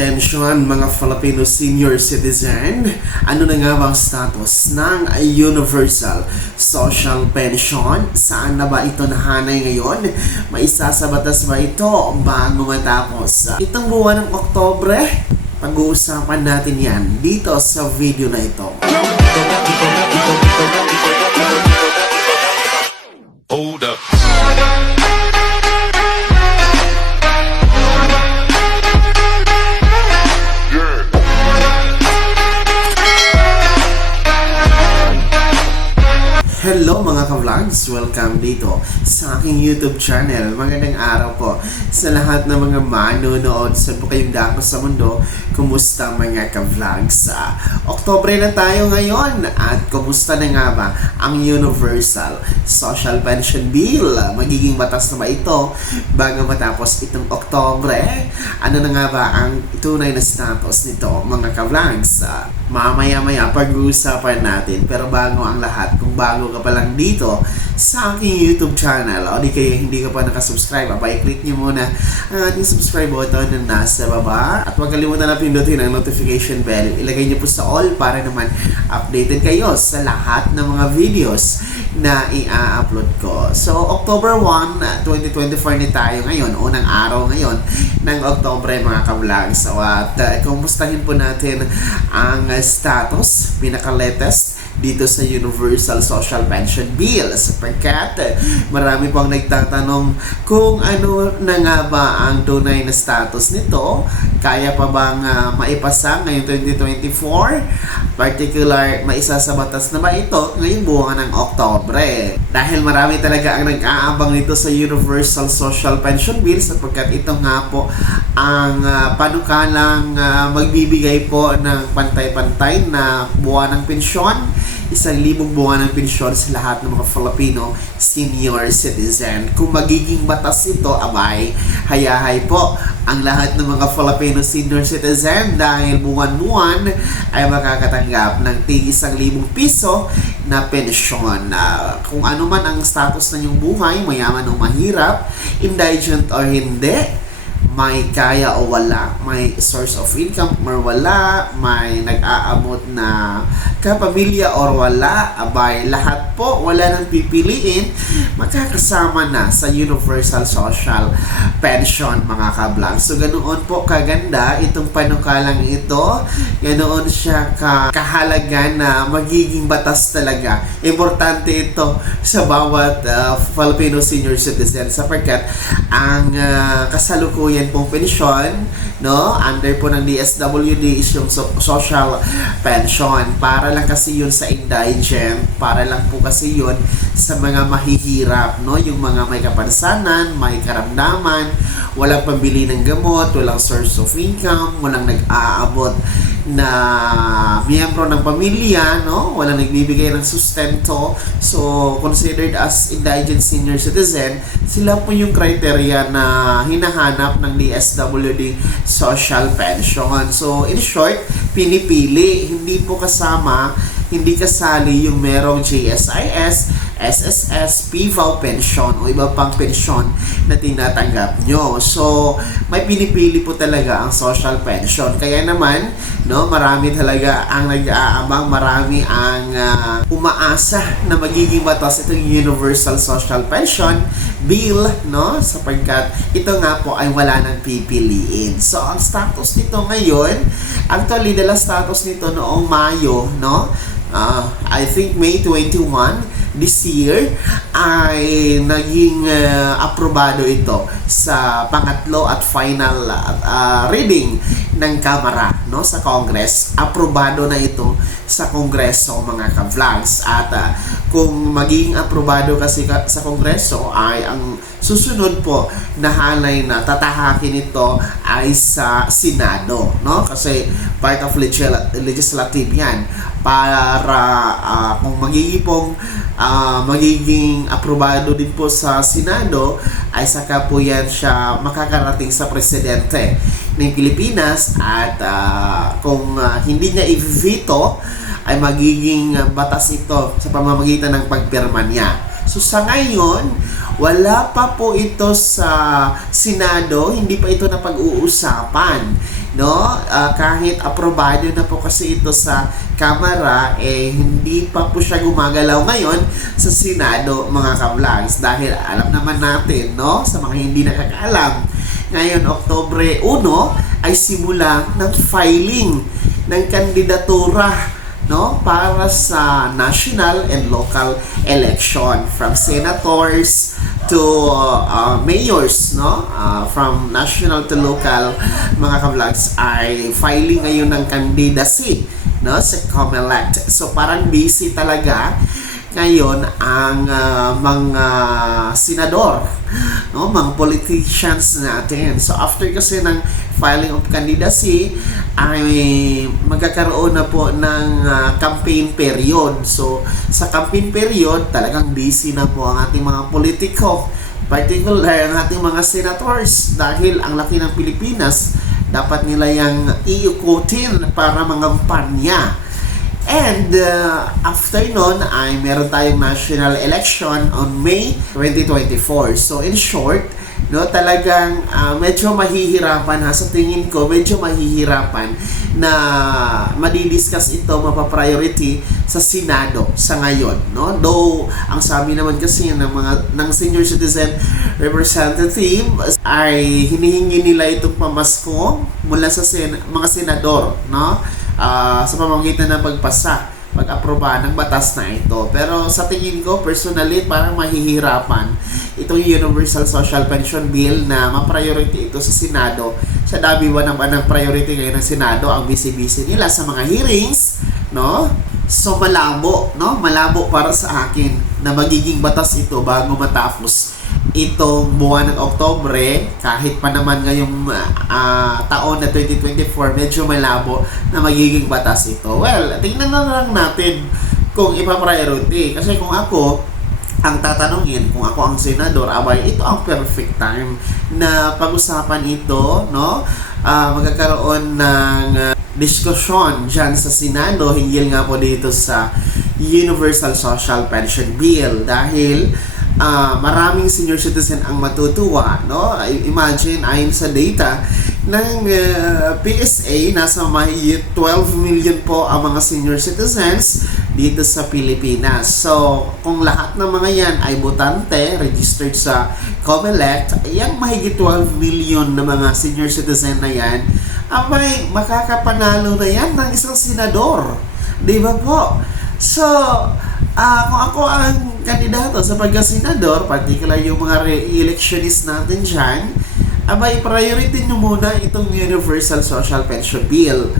Attention mga Filipino senior citizen, ano na nga bang status ng Universal Social Pension? Saan na ba ito nahanay ngayon? May isasabatas ba ito bago matapos itong buwan ng Oktobre? Pag-uusapan natin yan dito sa video na ito. Hold up. Hello mga ka-vlogs! Welcome dito sa aking YouTube channel. Magandang araw po sa lahat ng mga manonood sa po kayong dako sa mundo. Kumusta mga ka-vlogs? Oktobre na tayo ngayon at kumusta na nga ba ang Universal Social Pension Bill? Magiging batas na ba ito bago matapos itong Oktobre? Ano na nga ba ang tunay na status nito mga ka-vlogs? Mamaya-maya pag-uusapan natin, pero bago ang lahat, kung bago ka pa lang dito sa aking YouTube channel o di kaya hindi ka pa nakasubscribe, i-click nyo muna ang ating subscribe button na nasa baba at huwag kalimutan na pindutin ang notification bell. Ilagay nyo po sa all para naman updated kayo sa lahat ng mga videos na i-upload ko. So, October 1, 2024 ni tayo ngayon, unang araw ngayon ng Oktobre mga ka-vlogs. So, at kumustahin po natin ang status, pinaka-latest dito sa Universal Social Pension Bill sapagkat marami pang nagtatanong kung ano na nga ba ang tunay na status nito. Kaya pa bang maipasa ngayong 2024? Particular, maisasabatas na ba ito ngayong buwan ng Oktobre? Dahil marami talaga ang nag-aabang nito sa Universal Social Pension Bill sapagkat ito nga po ang panukalang magbibigay po ng pantay-pantay na buwan ng pensyon, 1,000 buwan ng pensyon sa lahat ng mga Filipino senior citizen. Kung magiging batas ito, abay, hayahay po ang lahat ng mga Filipino senior citizen dahil buwan-buwan ay makakatanggap ng tig 1,000 piso na pensyon. Kung ano man ang status ng iyong buhay, mayaman o mahirap, indigent or hindi, may kaya o wala, may source of income or wala, may nag-aabot na kapamilya or wala, abay, lahat po, wala nang pipiliin, makakasama na sa Universal Social Pension mga ka-vlog. So, ganoon po kaganda itong panukalang ito, ganoon siya kahalaga na magiging batas talaga. Importante ito sa bawat Filipino senior citizen sapagkat ang kasalukuyan pong pensyon, no, under po ng DSWD is yung social pension. Para lang kasi yun sa indigent, para lang po kasi yun sa mga mahihirap, no, yung mga may kapansanan, may karamdaman, walang pambili ng gamot, walang source of income, walang nag-aabot na miyembro ng pamilya, no, walang nagbibigay ng sustento. So, considered as indigent senior citizen, sila po yung criteria na hinahanap ng DSWD social pension. So, in short, pinipili, hindi po kasama, hindi kasali yung merong JSIS, SSS, PVAW pension o iba pang pensyon na tinatanggap nyo. So, may pinipili po talaga ang social pension. Kaya naman, no, marami talaga ang nag-aabang, marami ang umaasa na magiging batas itong Universal Social Pension Bill, no, sapagkat ito nga po ay wala nang pipiliin. So, ang status nito ngayon, actually, dala status nito noong Mayo, no, I think May 21 this year ay naging aprobado ito sa pangatlo at final reading ng Kamara, no, sa Congress. Aprobado na ito sa Kongreso mga ka-vlogs at kung magiging aprobado kasi sa Kongreso ay ang susunod po na halay na tatahakin ito ay sa Senado, no, kasi part of legislative yan para kung magiging aprobado din po sa Senado ay saka po yan siya makakarating sa presidente ng Pilipinas at kung hindi niya i-veto ay magiging batas ito sa pamamagitan ng pagpirma niya. So sa ngayon, wala pa po ito sa Senado, hindi pa ito na pag-uusapan, no? Kahit aprobado na po kasi ito sa Kamara, hindi pa po siya gumagalaw ngayon sa Senado, mga ka-vlogs, dahil alam naman natin, no, sa mga hindi nakakaalam, ngayon Oktubre 1 ay simula ng filing ng kandidatura, no, para sa national and local election, from senators to mayors, no, from national to local, mga ka-vlogs, ay filing ngayon ng candidacy, no, sa COMELEC. So parang busy talaga ngayon ang mga senador, no, mga politicians natin. So after kasi ng filing of candidacy ay magkakaroon na po ng campaign period. So sa campaign period talagang busy na po ang ating mga politiko, particular ang ating mga senators, dahil ang laki ng Pilipinas, dapat nila yung iukutin para mangampanya. And after nun ay meron tayong national election on May 2024. So in short, no, talagang medyo mahihirapan, sa tingin ko medyo mahihirapan na madidiscuss ito, mapapriority sa Senado sa ngayon, no? Though ang sabi naman kasi ng senior citizen representative ay hinihingi nila itong pamasko mula sa mga senador, no? Sa pamamagitan ng pag-aproba ng batas na ito. Pero sa tingin ko, personally, parang mahihirapan itong Universal Social Pension Bill na ma-priority ito sa Senado. Sa dami naman ng priority ngayon ng Senado, ang busy-busy nila sa mga hearings, no? So malabo, no? Malabo para sa akin na magiging batas ito bago matapos itong buwan ng Oktubre, kahit pa naman ngayong taon na 2024, medyo malabo na magiging batas ito. Well, tingnan na lang natin kung ipa-priority. Kasi kung ako ang tatanungin, kung ako ang senador, abay, ito ang perfect time na pag-usapan ito, no? Magkakaroon ng diskusyon dyan sa Senado hinggil nga po dito sa Universal Social Pension Bill, dahil maraming senior citizen ang matutuwa, no? Imagine, ayon sa data ng PSA, nasa mahigit 12 million po ang mga senior citizens dito sa Pilipinas. So, kung lahat ng mga yan ay botante, registered sa COMELEC, yung mahigit 12 million na mga senior citizen na yan, abay, makakapanalo na yan ng isang senador. Di ba po? So, kung ako ang kandidato sa pagka-senador, particular yung mga re-electionist natin dyan, abay, priority nyo muna itong Universal Social Pension Bill.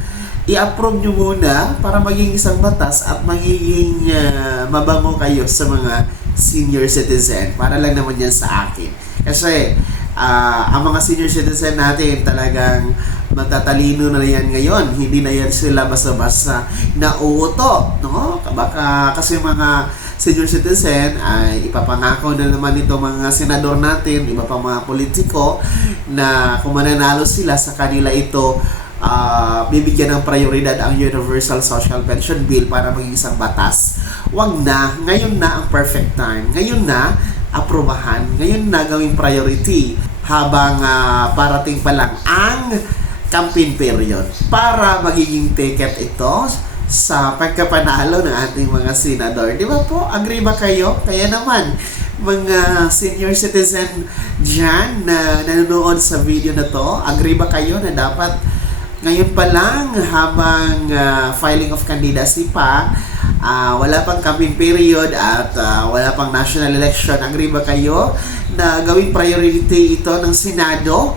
I-approve nyo muna para maging isang batas at magiging mabango kayo sa mga senior citizen. Para lang naman yan sa akin. Kasi, ang mga senior citizen natin talagang matatalino na yan ngayon. Hindi na yan sila basta-basta nauuto, no? Baka kasi mga senior citizen ay ipapangako na naman ito mga senador natin, iba pa mga politiko, na kung mananalo sila sa kanila ito, bibigyan ng prioridad ang Universal Social Pension Bill para maging isang batas. Wag na, ngayon na ang perfect time. Ngayon na aprobahan, ngayon na gawing priority habang parating pa lang ang campaign period para magiging ticket ito sa pagkapanalo ng ating mga senador. Di ba po? Agree ba kayo? Kaya naman, mga senior citizen dyan na nanonood sa video na to, agree ba kayo na dapat ngayon pa lang, habang filing of candidacy pa, wala pang campaign period at wala pang national election, agree ba kayo na gawing priority ito ng Senado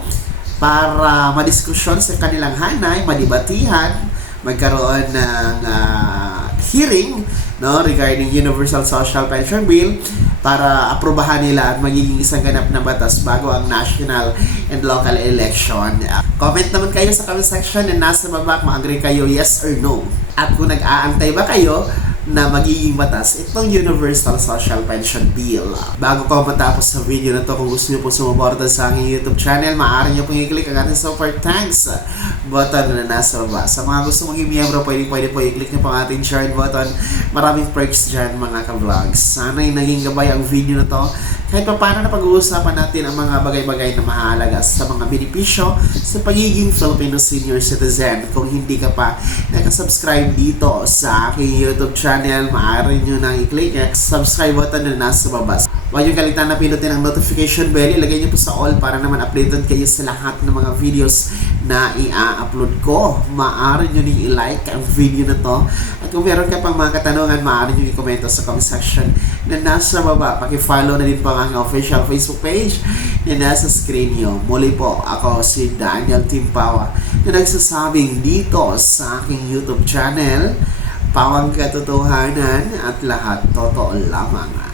para madiskusyon sa kanilang hanay, madibatihan, magkaroon ng hearing, no, regarding Universal Social Pension Bill para aprobahan nila at magiging isang ganap na batas bago ang national and local election. Comment naman kayo sa comment section na nasa baba kung agree kayo, yes or no. At kung nag-aantay ba kayo na magiging batas itong Universal Social Pension Bill. Bago ko matapos sa video na to, kung gusto nyo po sumuporta sa aking YouTube channel, maaari nyo pong i-click ang ating super thanks button na nasa baba. Sa mga gusto maging miyembro, pwede po i-click nyo po ang ating join button. Maraming perks dyan mga ka-vlogs. Sana'y naging gabay ang video na to kahit pa paano na pag-uusapan natin ang mga bagay-bagay na mahalaga sa mga benepisyo sa pagiging Filipino senior citizen. Kung hindi ka pa nakasubscribe dito sa aking YouTube channel, maaari nyo nang i-click subscribe button na nasa baba. Huwag yung kalimutan na pinutin ang notification bell. Ilagay nyo po sa all para naman updated kayo sa lahat ng mga videos na i-upload ko. Maaari nyo din i-like ang video na to. At kung meron ka pang mga katanungan, maaari nyo i-komento sa comment section na nasa baba. Paki-follow na din po ang official Facebook page na nasa screen nyo. Muli po, ako si Daniel Timpawa na nagsasabing dito sa aking YouTube channel, pawang katotohanan at lahat totoo lamang.